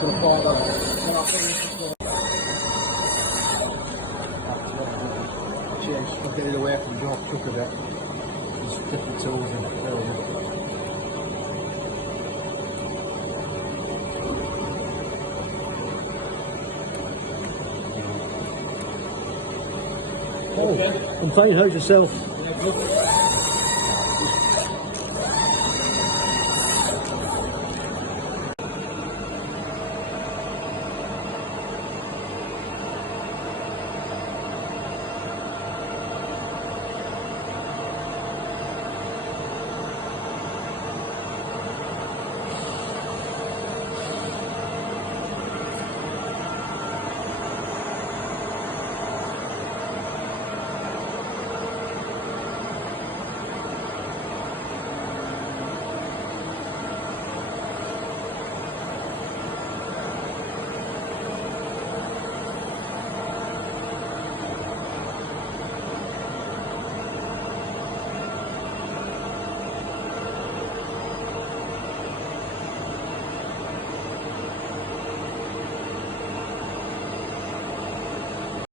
just going to find out. When I finish this one. Cheers. I'll get it away from the job quick a bit. There's different tools and Oh, I'm fine, how's yourself? Yeah, good.